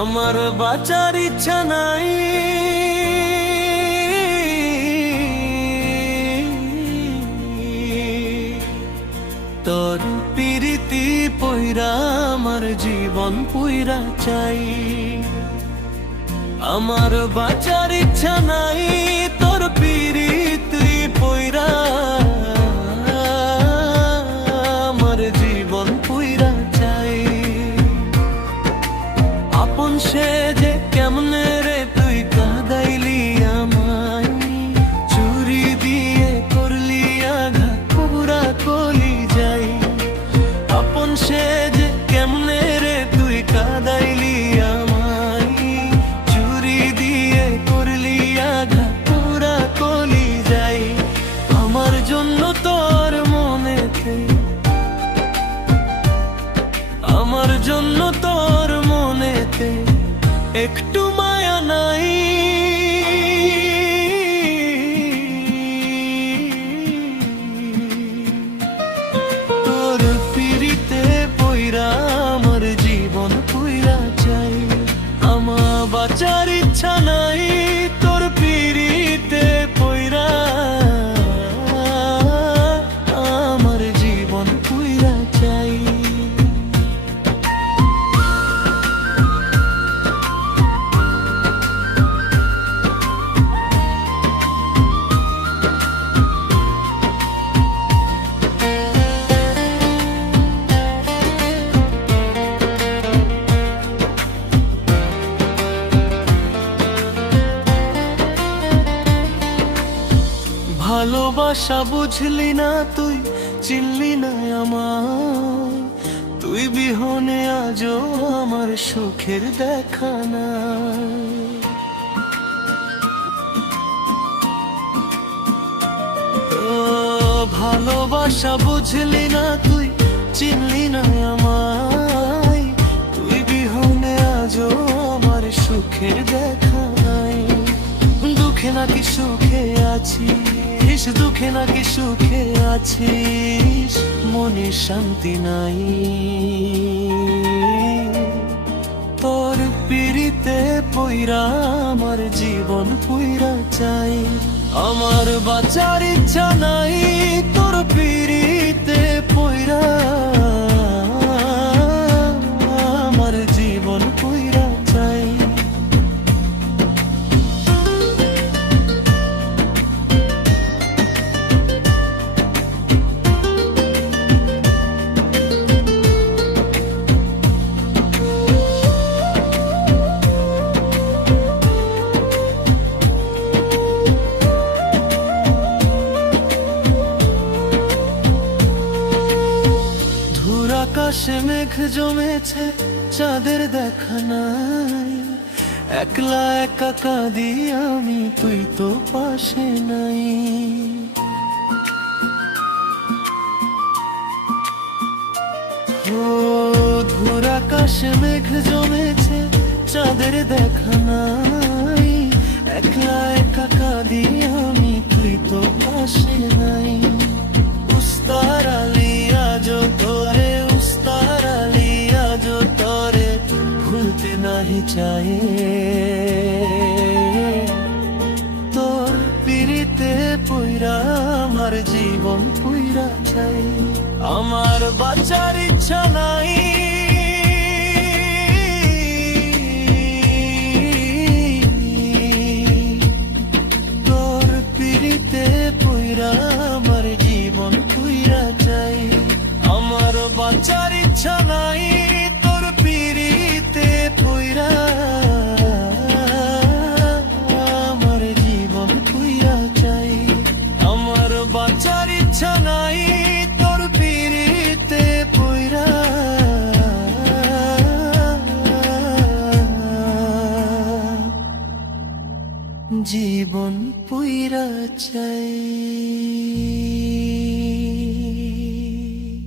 আমার বাঁচার ইচ্ছা নাই, তোর পিরিতি পইরা আমার জীবন পুইরা চাই। আমার বাঁচার ইচ্ছা নাই, তোর পিরিতি পইরা আমার জীবন পুইরা চাই। আপন সে যে কেমনে রে তুই কাঁদাইলি আমায়, চুরি দিয়ে করলি আঘাত পুরা কলি যাই। আপন সে যে কেমনে রে তুই কাঁদাইলি আমায়, চুরি দিয়ে করলি আঘাত পুরা কলি যাই। আমার জন্য তোর মনেতে, আমার জন্য তোর মনেতে একটু মায়া নাই। তোর পিরিতে পইরা আমার জীবন পুইরা চাই। আমার বাঁচার ইচ্ছা নাই, তোর পিরিতে পইরা আমার জীবন পুইরা চাই। ভালোবাসা বুঝলি না তুই, চিনলি না আমায়, তুই বিহনে আজও আমার সুখের দেখা নাই। ও ভালোবাসা বুঝলি না তুই, চিনলি না আমায়, তুই বিহনে আজও আমার সুখের দেখা নাই। দুঃখে নাকি সুখে আছিস, দুঃখে নাকি সুখে আছিস, মনে শান্তি নাই। তোর পিরিতে পইরা আমার জীবন পুইরা চাই। আমার বাঁচার ইচ্ছা নাই, তোর পিরিতে পইরা আমার জীবন পুইরা চাই। আকাশে মেঘ জমেছে, চাঁদের দেখা নাই, একলা একা কাঁদি আমি, তুই তো পাশে নাই। ও ধূর আকাশে মেঘ জমেছে, চাঁদের দেখা নাই, একলা একা কাঁদি আমি, তুই তো পাশে নাই। উস্তার আলী আজো তোরে, উস্তার আলী আজো তোরে ভুলতে নাহি চাই। তোর পিরিতে পইরা আমার জীবন পুইরা চাই। আমার বাঁচার ইচ্ছা নাই, তোর পিরিতে পইরা আমার জীবন পুইরা চাই। আমার বাঁচার ইচ্ছা নাই, তোর পিরিতে পইরা আমার জীবন পুইরা চাই। আমার বাঁচার ইচ্ছা নাই, তোর পিরিতে পইরা জীবন পুইরা চাই।